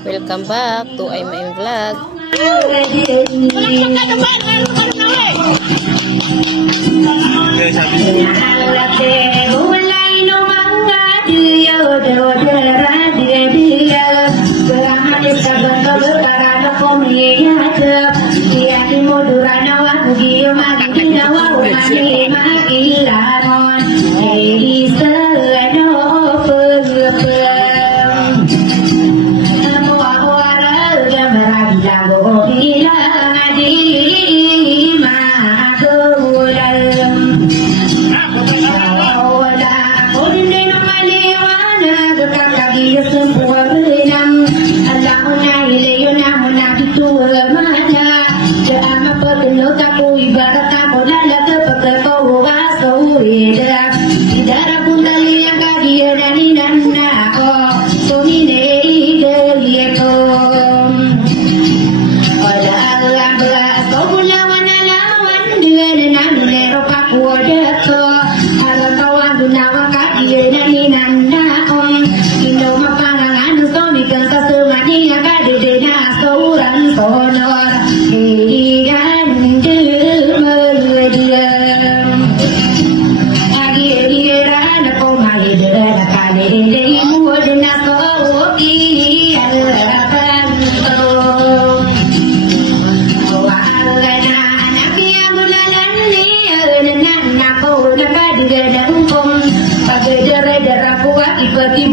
Welcome back to IMM Vlog.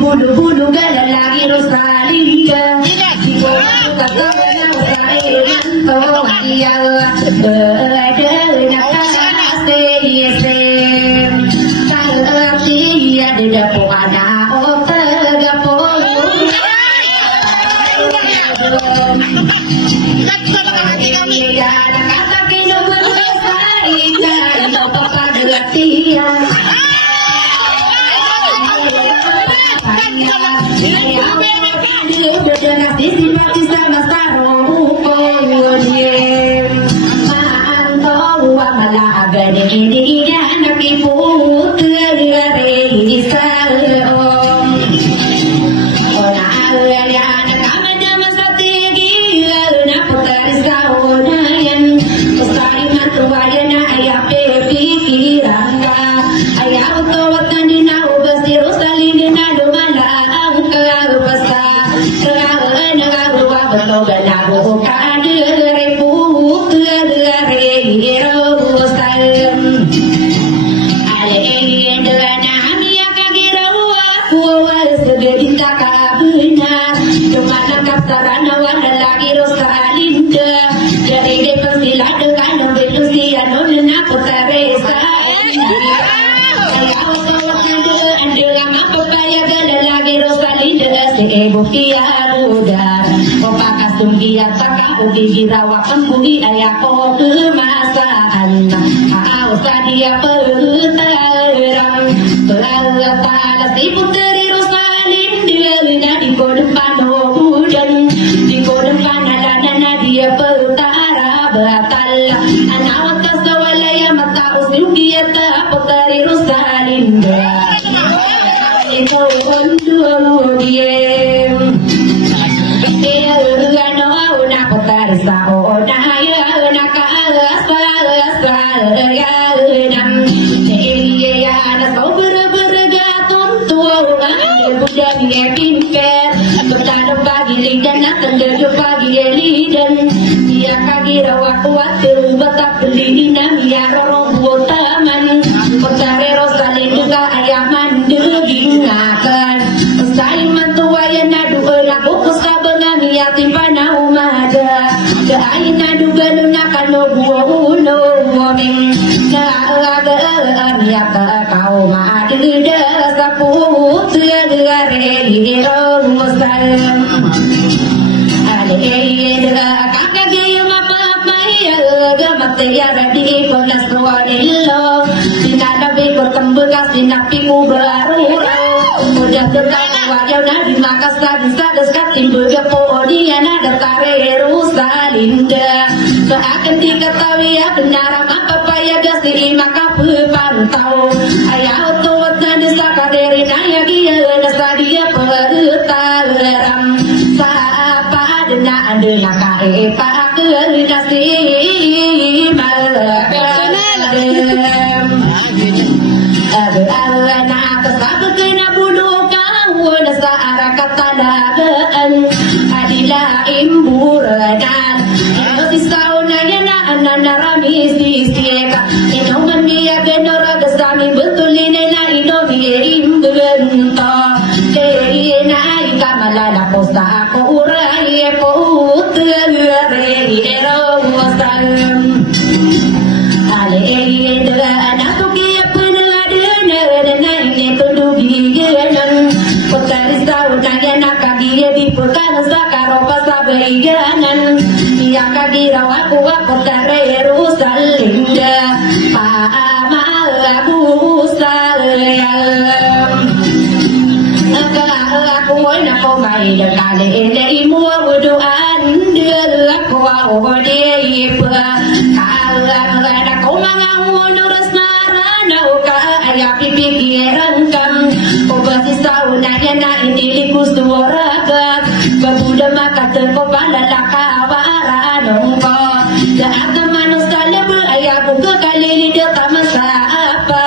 Bulu-bulu galah lagi Rosalinda. Seakan diketahui ya benar apa payah gasiri maka pantau ayah tuat nadi sakaderi naya dia nasa dia pertaram saat na ande na kae pa ke kasih malam na kesab kena bulu kau nasa arah kata dagaan adila imburadan pisau na yana anarami sisieka inoman dia genora gesami betulin na inomi imbento na ikamala posta ko urai ko utere ero wasam ale edra anak kia pena dena na ini tundugi genan potari sau na yana kagia di potana sakaro pasabeganan ya kagira waku potare rusalinda pa amagu sayang aku na ko mai da kale nei mua buduan đưa aku au de pa kala da ko mangang nurus narana ka aya pipi rangkam ko basi sauna yana ini likus suara ka babuda makata ko balala ka warano ko da ata manusia lebih aya buka kali de tamasa apa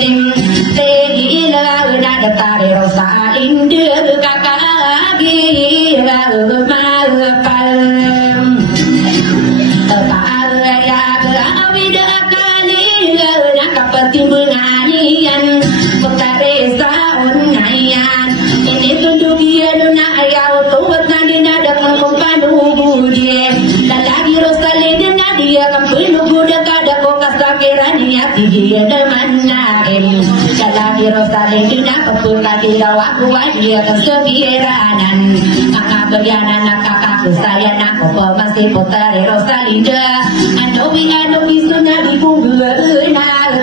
ding te ila na da tare rosa indir kakak gira malapam ya awida kali na kapati bunganian potare saun nayan ini tundugian na ayaw tuwat na dinadakan kong panubudye lalagi rosalin na dia kampinu buda kada ko kasakiran niya tigiya naman nain lalagi rosalin na pagpunta kilaw ako dia kesegiranan maka bagianan nakakakusayan ako pemasi potare rosalinda anowi sunabi bunga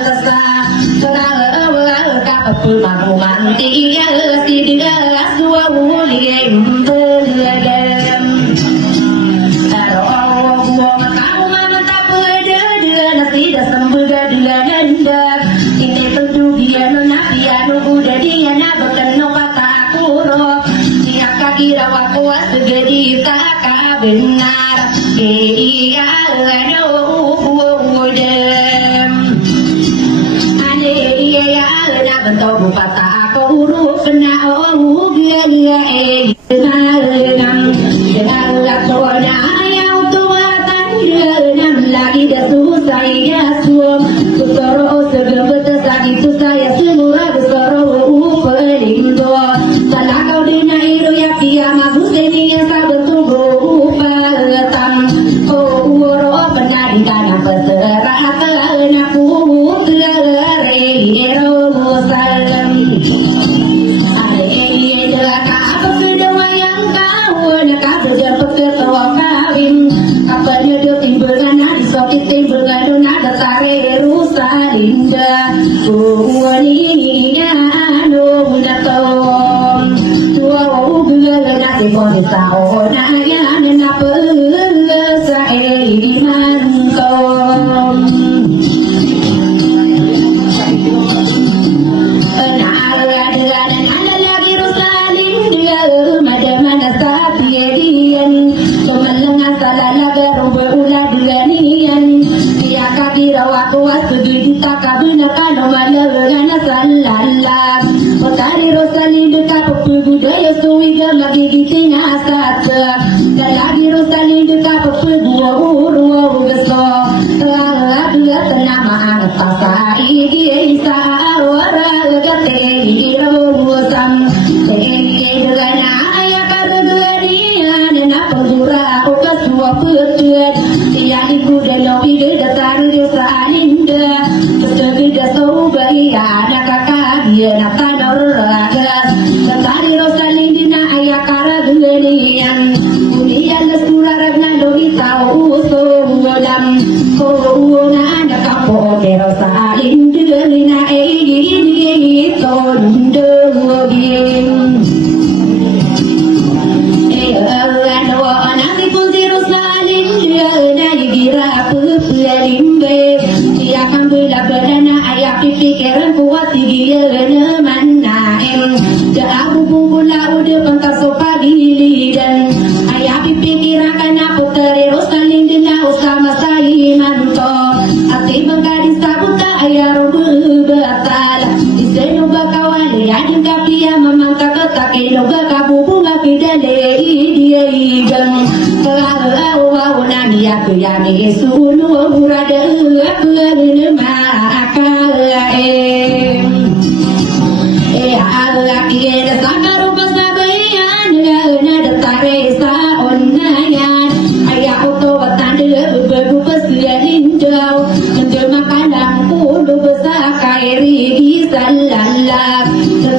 tasa kapapul marumanti ya sidiga aswa muliem beladam taro buang kau mantap beda nasi dasam beda dilananda ini tentu dia nabianu udah dia nabakan no kata kuro dia kakira waku segedi kakak benar iya ada udem ane iya ada bentuk kata aku huruf na dia dengan lakona ayau tua tangan lagi dah susah ya suam sutoro sebebet lagi susah ya semua besoro upelindo salah kau dinairu ya pia mabuseni ya sabetugo upatam oh uro benar di tanah peseratan aku terare ero salam Ayah pipi sunu burada berma akal Allah kira sakaru pasabayan na tare sa onayan ayah auto tanda bebu pesialin jauh kendel makanan kudu besar kairi salalak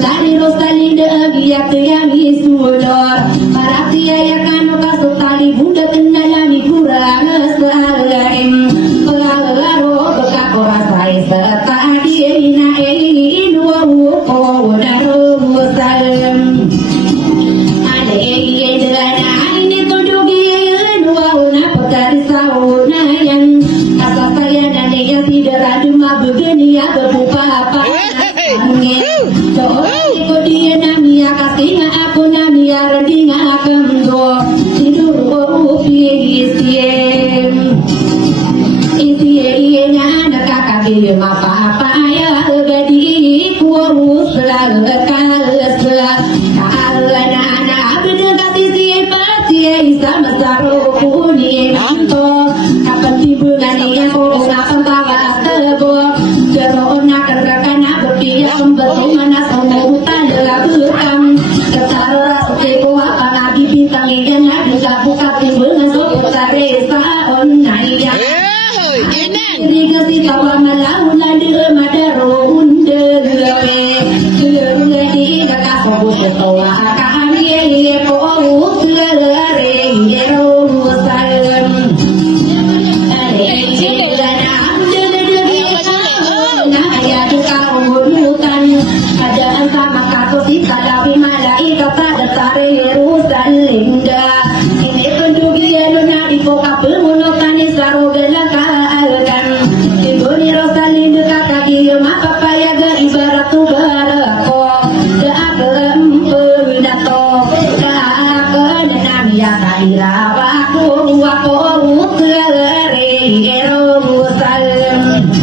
tari rosalinda biak tiami sulor para tiaya kanu kasutali bunda tenalami kurang salaim pelaro bekakora sai setadi ina inu ko daru salam ade dana ini tudugi dua una potari sauna yang asa saya dan dia tidak ada mah begini ya berupa apa ko dia namia kasih aku namia rendinga kemdo tidur rupi isiem isienya nak kakak apa ya gadi kuarus selalu kalah alana berdekat siapa dia sama saru kuning to kapan tibulan dia ko ngapa tawa tebo jerona kerana berpihak betul mana semutan berkam ketara tebo apa lagi bintang yang ada buka tibulan seputar desa onaya dikasih tawa malau nanti madaro unde di dekat sebut tawa kami ko selare ro salam ada sama kaku si kalawi malaikat ada tare rusan linda ini pendugian nabi poka pemunutan isaro belaka alkan tibuni rosalin kata dia maka paya ga ibarat tu barako daagam peminato daagam nami ya kaila waku utlare ero salam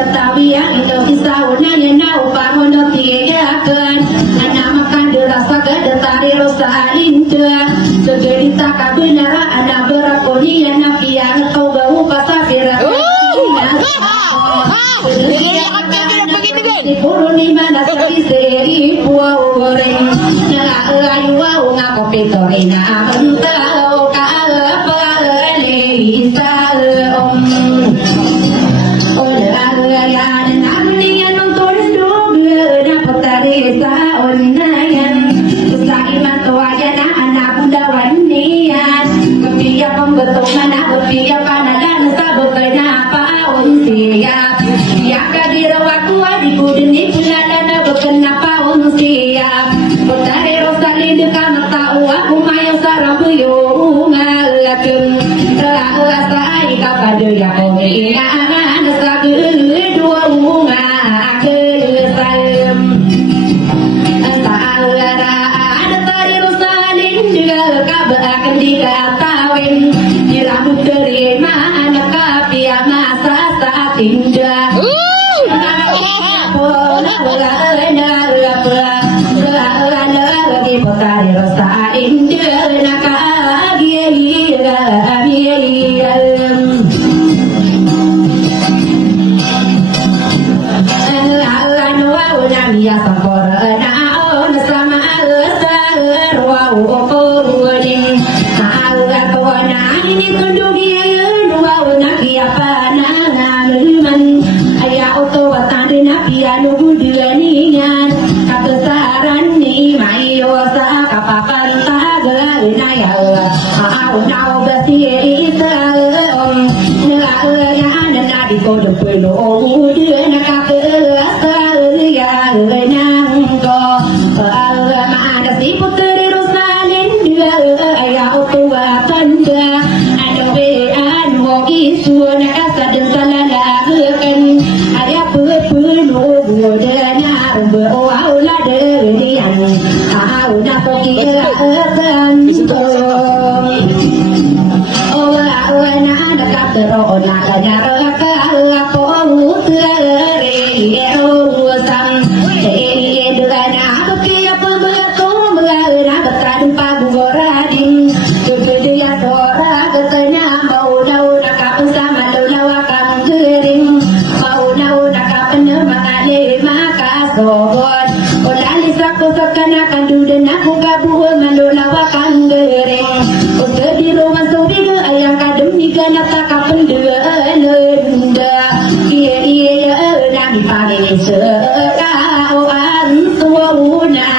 ketahui yang itu kisahnya nau bangun tiga kan anak makan derasa kedetari rosalin tua segerita kabinara anak berakoni anak yang kau bau pasapira di puruni mana sapi seri buah goreng ayu au ngako pitorina mentau apa lisa om sobot olali sako sakana kandu dan aku gabu mandola wakang gereng untuk di rumah sobidu ayang kadem digana taka pendenda iya iya nami pagi sekau antuuna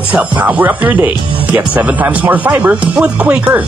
Oats help power up your day. Get 7 times more fiber with Quaker.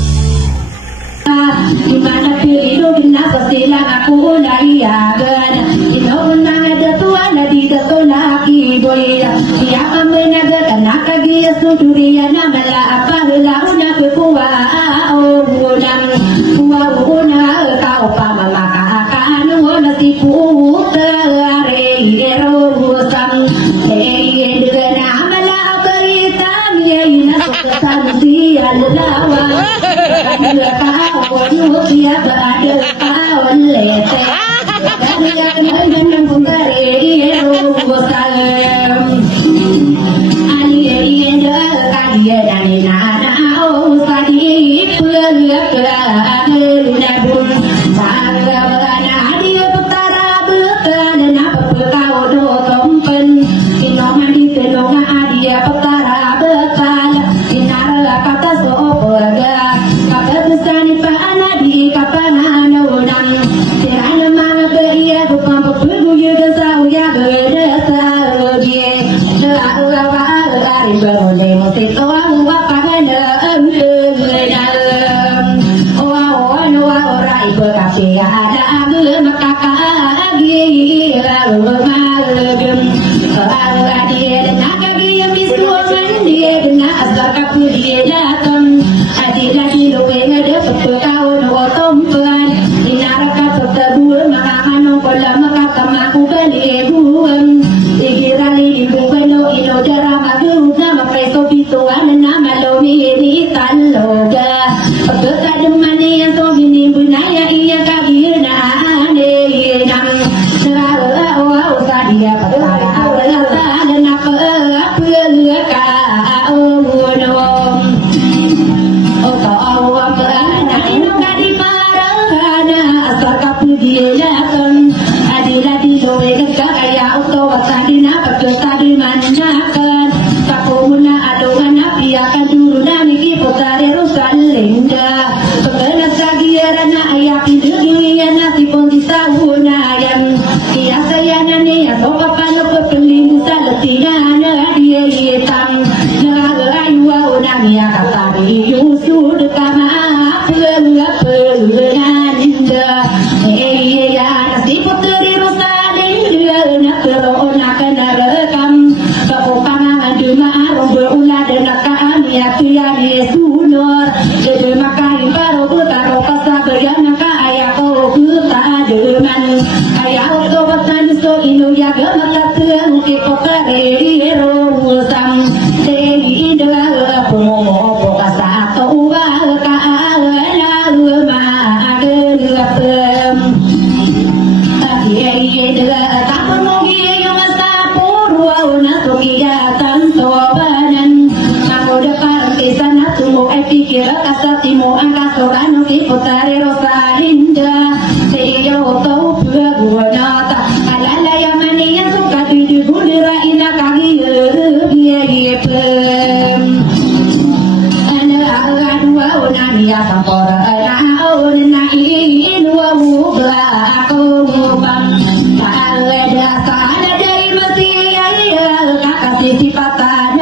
sia ada makakagi malagem dia nakagi mislu dia dengan asal kapu dia datang adila di loe ada petau no tompan dinaraka tebu makan kola makaka maku beli buang igirali bubano ino dara magu nama preso bituan nama lomi ni taloga petade mani yang to bini bunaya iya kabirna ane nam sera wa usadia patara awala na apa ka ono o ka awa na ino kadi marana asal kapu dia kan adila di loe ka kaya auto watadina patutadi manjakan kapuna adongan apiakan dulu nami ki potare rusal lenda pekena sagiara na ayapi dunia nasi ponti sahunayan kia sayana ne atau kapano pepeling salatina na dia hitam na ayua nami akatari yusud kama pelan inda ya nasi potari rusal lenda na corona kana rekam kapopangan duma berulah dan kami ya sunor jadi makai baru utaro pasar yang kaya kau kita deman kaya auto batan so inu ya gamata tuang ke potare rosam dei dua pomomo pokasa to wa ka ala ma adelapem ye dua taponogi yang sapurwa una togia tanto banan nakoda parte sana tumo pikir kasatimu angka sorano ki potare rosalinda seyo to buanata alala yamani yang suka tuju budira ina kagi ye pem ana agadwa onani ya sampora ana ona in wa mubla aku mubam ada sana dari masih ya kakak sifatan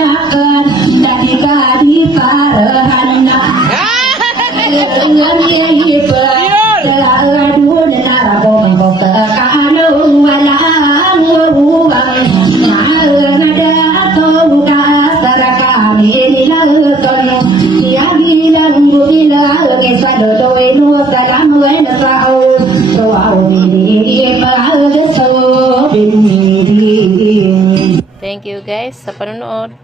dari kadi parahana dengan ye selalu nara bom kano walang wubang ada atau kasar kami ini lakukan dia bilang bila kisah dodo inu salam wena sao Thank you guys sa panonood.